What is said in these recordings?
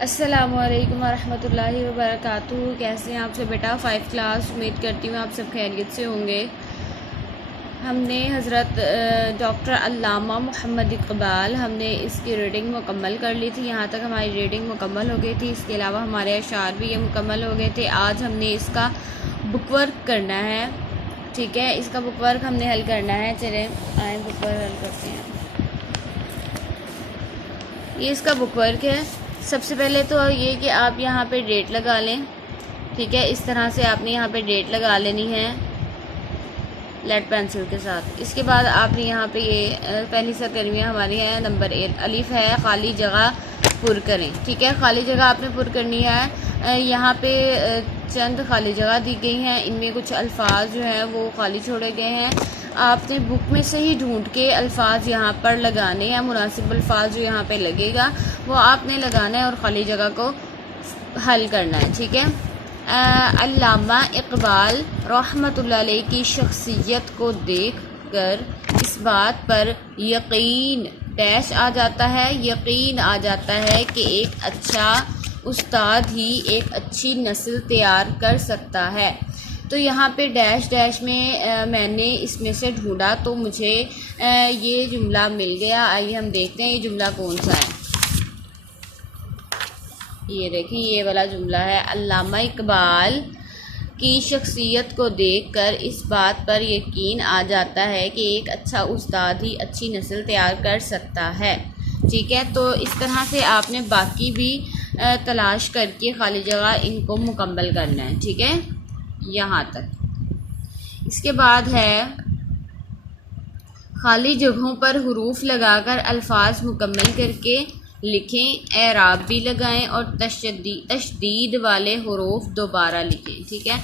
अस्सलामुअलैकुम वरहमतुल्लाहि वबरकातुहू। कैसे हैं आप सब बेटा? 5 क्लास। उम्मीद करती हूँ आप सब खैरियत से होंगे। हमने हज़रत डॉक्टर अल्लामा मोहम्मद इकबाल हमने इसकी रीडिंग मुकम्मल कर ली थी। यहाँ तक हमारी रीडिंग मुकम्मल हो गई थी। इसके अलावा हमारे अशार भी ये मुकम्मल हो गए थे। आज हमने इसका बुक वर्क करना है। ठीक है, इसका बुक वर्क हमने हल करना है। चलें आए बुक वर्क हल करते हैं। ये इसका बुक वर्क है। सबसे पहले तो ये कि आप यहाँ पे डेट लगा लें। ठीक है, इस तरह से आपने यहाँ पे डेट लगा लेनी है लेड पेंसिल के साथ। इसके बाद आपने यहाँ पे ये पहली सरगर्मियाँ हमारी है नंबर 1 अलिफ है, खाली जगह पुर करें। ठीक है, खाली जगह आपने पुर करनी है। यहाँ पे चंद खाली जगह दी गई हैं, इनमें कुछ अल्फाज जो हैं वो खाली छोड़े गए हैं। आपने बुक में से ही ढूंढ के अल्फाज यहाँ पर लगाने हैं। मुनासिब अल्फाज जो यहाँ पे लगेगा वो आपने लगाना है और खाली जगह को हल करना है। ठीक है, अल्लामा इकबाल रहमतुल्लाह अलैह की शख्सियत को देखकर इस बात पर यकीन डैश आ जाता है, यकीन आ जाता है कि एक अच्छा उस्ताद ही एक अच्छी नस्ल तैयार कर सकता है। तो यहाँ पे डैश डैश में मैंने इसमें से ढूंढा तो मुझे ये जुमला मिल गया। आइए हम देखते हैं ये जुमला कौन सा है। ये देखें, ये वाला जुमला है। अल्लामा इकबाल की शख्सियत को देखकर इस बात पर यकीन आ जाता है कि एक अच्छा उस्ताद ही अच्छी नस्ल तैयार कर सकता है। ठीक है, तो इस तरह से आपने बाकी भी तलाश करके खाली जगह इनको मुकम्मल करना है। ठीक है, यहाँ तक। इसके बाद है खाली जगहों पर हुरूफ लगाकर अल्फाज मुकम्मल करके लिखें, एराब भी लगाएं और तशदीद वाले हुरूफ दोबारा लिखें। ठीक है,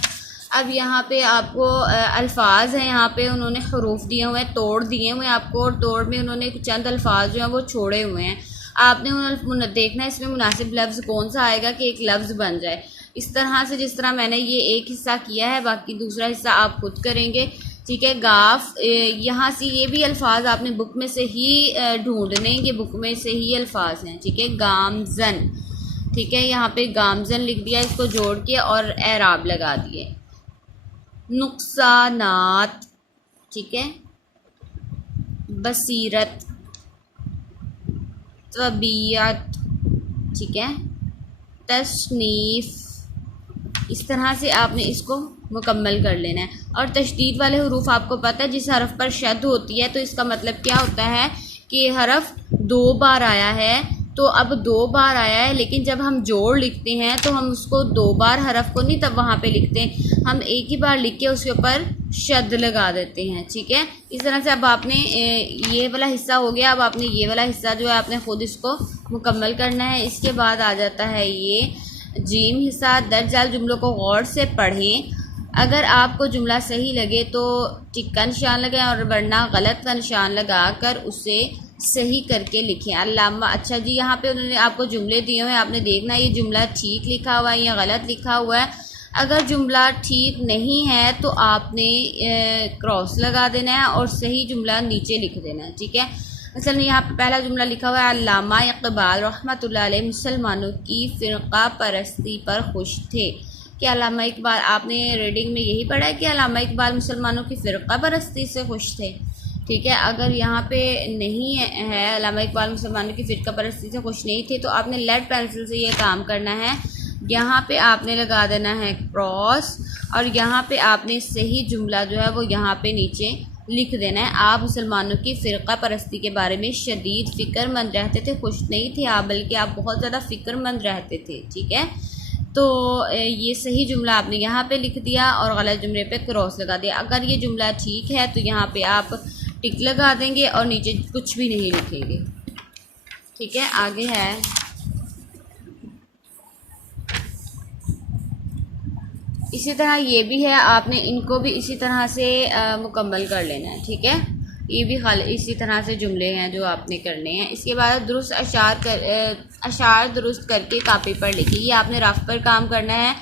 अब यहाँ पे आपको अल्फाज हैं, यहाँ पे उन्होंने हुरूफ दिए हुए हैं, तोड़ दिए हुए हैं आपको, और तोड़ में उन्होंने चंद अल्फाज जो हैं वो छोड़े हुए हैं। आपने देखना है इसमें मुनासिब लफ्ज़ कौन सा आएगा कि एक लफ्ज़ बन जाए। इस तरह से जिस तरह मैंने ये एक हिस्सा किया है, बाकी दूसरा हिस्सा आप खुद करेंगे। ठीक है, गाफ यहाँ से ये भी अल्फाज आपने बुक में से ही ढूंढने, ये बुक में से ही अल्फाज हैं। ठीक है, गामजन। ठीक है, यहाँ पे गामजन लिख दिया, इसको जोड़ के और एराब लगा दिए। नुकसानात। ठीक है, बसीरत, तबीयत। ठीक है, तसनीफ़। इस तरह से आपने इसको मुकम्मल कर लेना है। और तशदीद वाले हुरूफ आपको पता है जिस हरफ पर शद होती है तो इसका मतलब क्या होता है कि हरफ 2 बार आया है। तो अब 2 बार आया है, लेकिन जब हम जोड़ लिखते हैं तो हम उसको 2 बार हरफ को नहीं तब वहाँ पे लिखते, हम एक ही बार लिख के उसके ऊपर शद लगा देते हैं। ठीक है, इस तरह से अब आपने ये वाला हिस्सा हो गया। अब आपने ये वाला हिस्सा जो है आपने ख़ुद इसको मुकम्मल करना है। इसके बाद आ जाता है ये जीम हिस्सा। दर्ज झेल जुमलों को गौर से पढ़ें। अगर आपको जुमला सही लगे तो टिक का निशान लगाएं और वरना गलत का निशान लगाकर उसे सही करके लिखें। अल्लामा, अच्छा जी, यहाँ पे उन्होंने आपको जुमले दिए हुए हैं, आपने देखना ये जुमला ठीक लिखा हुआ है या गलत लिखा हुआ है। अगर जुमला ठीक नहीं है तो आपने क्रॉस लगा देना है और सही जुमला नीचे लिख देना है। ठीक है, मसलन यहाँ पे पहला जुमला लिखा हुआ है, अल्लामा इकबाल रहमतुल्लाह अलैह मुसलमानों की फ़िरका परस्ती पर खुश थे। क्या अल्लामा इकबाल, आपने रीडिंग में यही पढ़ा है कि अल्लामा इकबाल मुसलमानों की फ़िरका परस्ती से खुश थे। ठीक है, अगर यहाँ पे नहीं है अल्लामा इकबाल मुसलमानों की फ़िरका परस्ती से खुश नहीं थे तो आपने लेड पेंसिल से ये काम करना है। यहाँ पे आपने लगा देना है क्रॉस और यहाँ पे आपने सही जुमला जो है वो यहाँ पे नीचे लिख देना है। आप मुसलमानों की फ़िरका परस्ती के बारे में शदीद फ़िक्रमंद रहते थे, खुश नहीं थे आप, बल्कि आप बहुत ज़्यादा फ़िक्रमंद रहते थे। ठीक है, तो ये सही जुमला आपने यहाँ पे लिख दिया और गलत जुमले पे क्रॉस लगा दिया। अगर ये जुमला ठीक है तो यहाँ पे आप टिक लगा देंगे और नीचे कुछ भी नहीं लिखेंगे। ठीक है, आगे है इसी तरह ये भी है, आपने इनको भी इसी तरह से मुकम्मल कर लेना है। ठीक है, ये भी खाली इसी तरह से जुमले हैं जो आपने करने हैं। इसके बाद दुरुस्त अशार दुरुस्त करके कापी पर लिखिए। ये आपने रफ पर काम करना है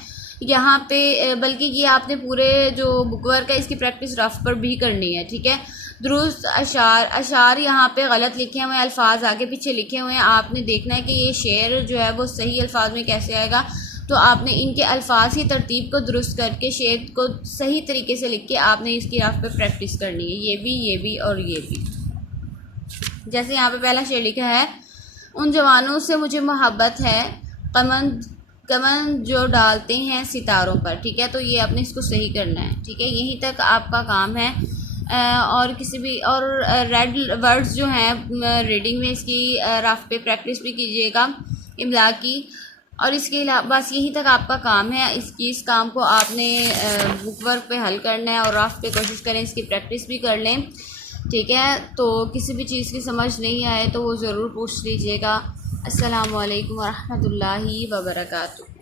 यहाँ पे, बल्कि ये आपने पूरे जो बुक वर्क है इसकी प्रैक्टिस रफ पर भी करनी है। ठीक है, दुरुस्त अशार, अशार यहाँ पे गलत लिखे हुए हैं, अल्फाज आगे पीछे लिखे हुए हैं। आपने देखना है कि ये शेर जो है वो सही अल्फाज में कैसे आएगा। तो आपने इनके अल्फाज की तरतीब को दुरुस्त करके शेर को सही तरीके से लिख के आपने इसकी राह पे प्रैक्टिस करनी है। ये भी और ये भी। जैसे यहाँ पे पहला शेर लिखा है, उन जवानों से मुझे मोहब्बत है, कमन कमन जो डालते हैं सितारों पर। ठीक है, तो ये आपने इसको सही करना है। ठीक है, यहीं तक आपका काम है। और किसी भी और रेड वर्ड्स जो हैं रीडिंग में इसकी राफ पे प्रैक्टिस भी कीजिएगा इमला की। और इसके अलावा बस यहीं तक आपका काम है। इस काम को आपने बुक वर्क पे हल करना है और राफ पे कोशिश करें, इसकी प्रैक्टिस भी कर लें। ठीक है, तो किसी भी चीज़ की समझ नहीं आए तो वो ज़रूर पूछ लीजिएगा। अस्सलामु अलैकुम वरहमतुल्लाहि वबरकातुहू।